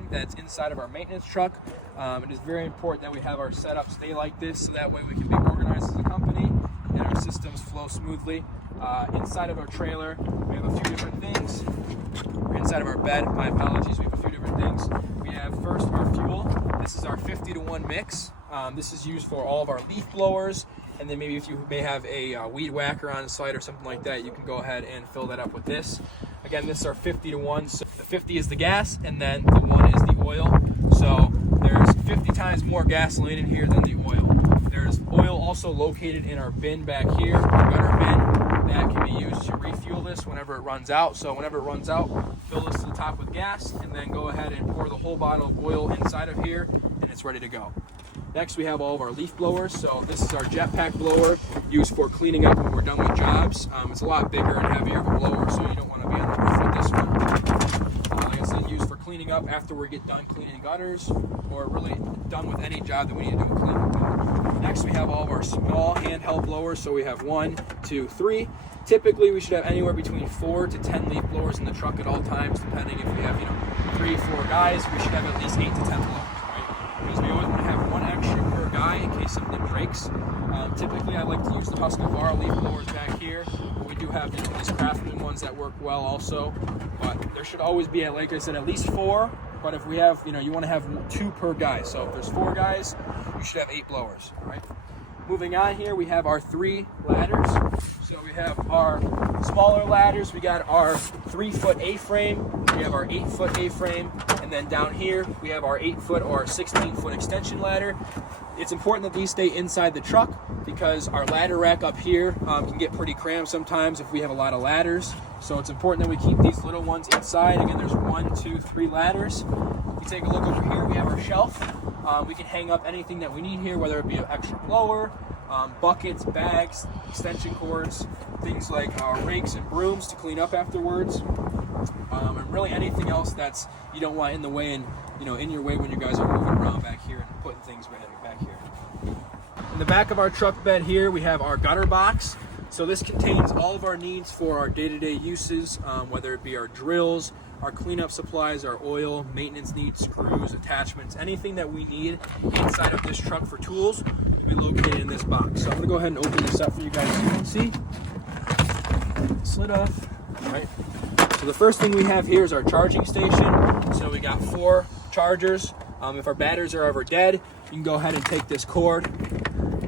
everything that's inside of our maintenance truck. It is very important that we have our setup stay like this, so that way we can be organized as a company and our systems flow smoothly. Inside of our trailer, we have a few different things. Inside of our bed, my apologies, we have a few different things. We have first our fuel. This is our 50-to-1 mix. This is used for all of our leaf blowers, and then maybe if you may have a weed whacker on site or something like that, you can go ahead and fill that up with this. Again, this is our 50-to-1. So the 50 is the gas, and then the 1 is the oil. So there's 50 times more gasoline in here than the oil. There's oil also located in our bin back here, our gutter bin. That can be used to refuel this whenever it runs out. So whenever it runs out, fill this to the top with gas, and then go ahead and pour the whole bottle of oil inside of here, and it's ready to go. Next, we have all of our leaf blowers. So this is our jetpack blower used for cleaning up when we're done with jobs. It's a lot bigger and heavier of a blower, so you don't want to be on the roof with this one. Like I said, used for cleaning up after we get done cleaning gutters, or really done with any job that we need to do cleaning. Next, we have all of our small handheld blowers. So we have 1, 2, 3. Typically, we should have anywhere between 4 to 10 leaf blowers in the truck at all times, depending if we have 3 or 4 guys. We should have at least 8 to 10 blowers, right? Because we always want to have 1 extra per guy in case something breaks. Typically, I like to use the Husqvarna leaf blowers back here. But we do have these Craftsman ones that work well also. But there should always be, like I said, at least 4. But if we have, you want to have 2 per guy. So if there's 4 guys, you should have 8 blowers, right? Moving on here, we have our 3 ladders. So we have our smaller ladders. We got our 3-foot A-frame. We have our 8-foot A-frame. And then down here, we have our 8-foot or 16-foot extension ladder. It's important that these stay inside the truck because our ladder rack up here can get pretty cramped sometimes if we have a lot of ladders. So it's important that we keep these little ones inside. Again, there's 1, 2, 3 ladders. If you take a look over here, we have our shelf. We can hang up anything that we need here, whether it be an extra blower, buckets, bags, extension cords, things like rakes and brooms to clean up afterwards, and really anything else that's you don't want in the way and in your way when you guys are moving around back here and putting things back here. In the back of our truck bed here, we have our gutter box. So this contains all of our needs for our day-to-day uses, whether it be our drills, our cleanup supplies, our oil, maintenance needs, screws, attachments, anything that we need inside of this truck for tools will be located in this box. So I'm going to go ahead and open this up for you guys so you can see. Slid off. All right. So the first thing we have here is our charging station. So we got 4 chargers. If our batteries are ever dead, you can go ahead and take this cord,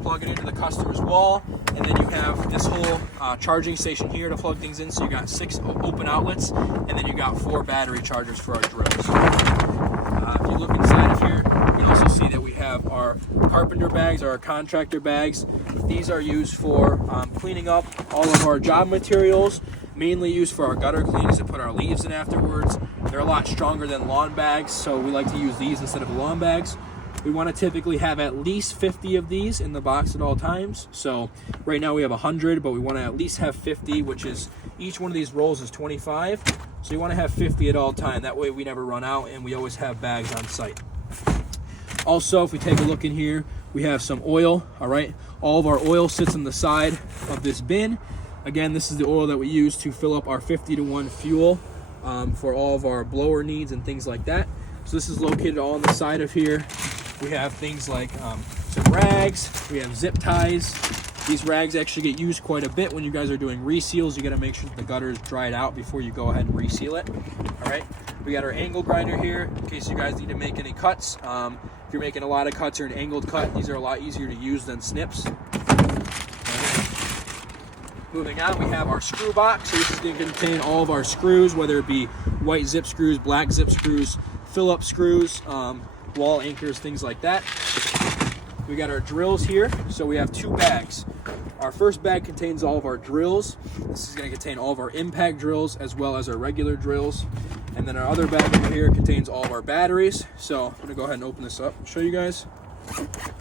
plug it into the customer's wall, and then you have this whole charging station here to plug things in. So you got 6 open outlets, and then you got 4 battery chargers for our drills. If you look inside of here, you can also see that we have our carpenter bags or our contractor bags. These are used for cleaning up all of our job materials, mainly used for our gutter cleanings to put our leaves in afterwards. They're a lot stronger than lawn bags, so we like to use these instead of lawn bags. We want to typically have at least 50 of these in the box at all times. So right now we have 100, but we want to at least have 50, which is each one of these rolls is 25. So you want to have 50 at all time. That way we never run out and we always have bags on site. Also, if we take a look in here, we have some oil. All right, all of our oil sits on the side of this bin. Again, this is the oil that we use to fill up our 50-to-1 fuel for all of our blower needs and things like that. So this is located all on the side of here. We have things like some rags, we have zip ties. These rags actually get used quite a bit when you guys are doing reseals. You got to make sure that the gutter is dried out before you go ahead and reseal it. All right, we got our angle grinder here in case you guys need to make any cuts. If you're making a lot of cuts or an angled cut, these are a lot easier to use than snips. Moving on, we have our screw box. So this is going to contain all of our screws, whether it be white zip screws, black zip screws, fill-up screws, wall anchors, things like that. We got our drills here. So we have 2 bags. Our first bag contains all of our drills. This is going to contain all of our impact drills as well as our regular drills. And then our other bag over here contains all of our batteries. So I'm going to go ahead and open this up and show you guys.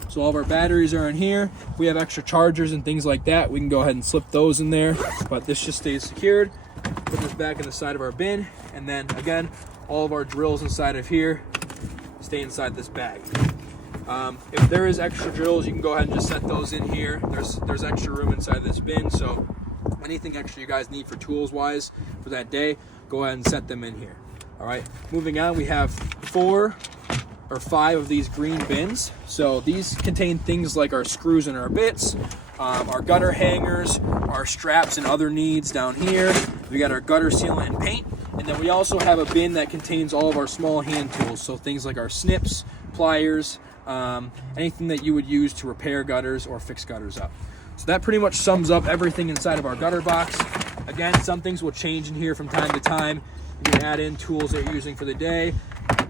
So all of our batteries are in here. If we have extra chargers and things like that, we can go ahead and slip those in there. But this just stays secured. Put this back in the side of our bin. And then again, all of our drills inside of here stay inside this bag. If there is extra drills, you can go ahead and just set those in here. There's extra room inside this bin, so anything extra you guys need for tools wise for that day, go ahead and set them in here. All right, moving on, we have 4 or 5 of these green bins. So these contain things like our screws and our bits, our gutter hangers, our straps and other needs down here. We got our gutter sealant and paint. And then we also have a bin that contains all of our small hand tools. So things like our snips, pliers, anything that you would use to repair gutters or fix gutters up. So that pretty much sums up everything inside of our gutter box. Again, some things will change in here from time to time. You can add in tools that you're using for the day.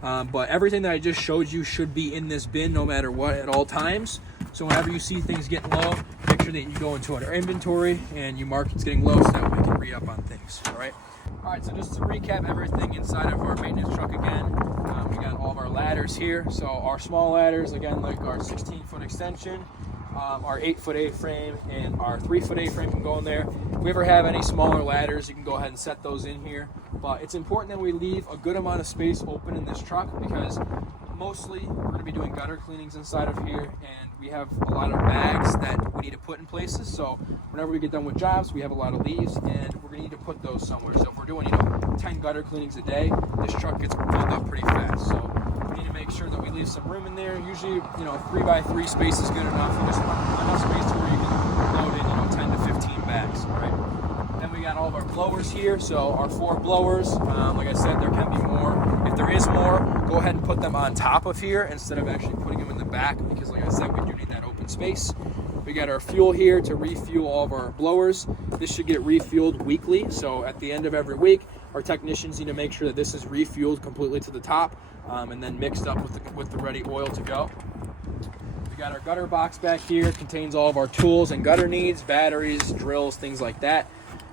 But everything that I just showed you should be in this bin no matter what at all times. So whenever you see things getting low, make sure that you go into our inventory and you mark it's getting low so that we can re-up on things, all right? All right, so just to recap everything inside of our maintenance truck again, we got all of our ladders here. So our small ladders, again, like our 16-foot extension, our 8-foot A-frame, and our 3-foot A-frame can go in there. If we ever have any smaller ladders, you can go ahead and set those in here. But it's important that we leave a good amount of space open in this truck because mostly we're going to be doing gutter cleanings inside of here, and we have a lot of bags that we need to put in places. So whenever we get done with jobs, we have a lot of leaves, and we're going to need to put those somewhere. So if we're doing 10 gutter cleanings a day, this truck gets filled up pretty fast. So we need to make sure that we leave some room in there. Usually, 3x3 space is good enough. You just want enough space to where you can load in 10 to 15 bags. All right. Then we got all of our blowers here. So our 4 blowers, like I said, there can be more. If there is more, go ahead and put them on top of here instead of actually putting them in the back because, like I said, we do need that open space. We got our fuel here to refuel all of our blowers. This should get refueled weekly. So at the end of every week, our technicians need to make sure that this is refueled completely to the top and then mixed up with the ready oil to go. We got our gutter box back here. It contains all of our tools and gutter needs, batteries, drills, things like that.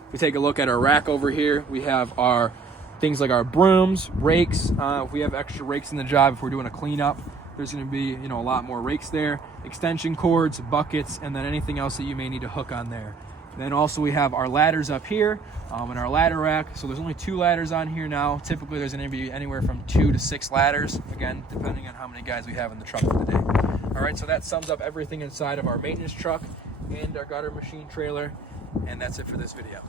If we take a look at our rack over here, we have our things like our brooms, rakes. If we have extra rakes in the job, if we're doing a cleanup, there's going to be a lot more rakes there, extension cords, buckets, and then anything else that you may need to hook on there. Then also we have our ladders up here in our ladder rack. So there's only 2 ladders on here now. Typically there's going to be anywhere from 2 to 6 ladders, again, depending on how many guys we have in the truck for the day. All right, so that sums up everything inside of our maintenance truck and our gutter machine trailer, and that's it for this video.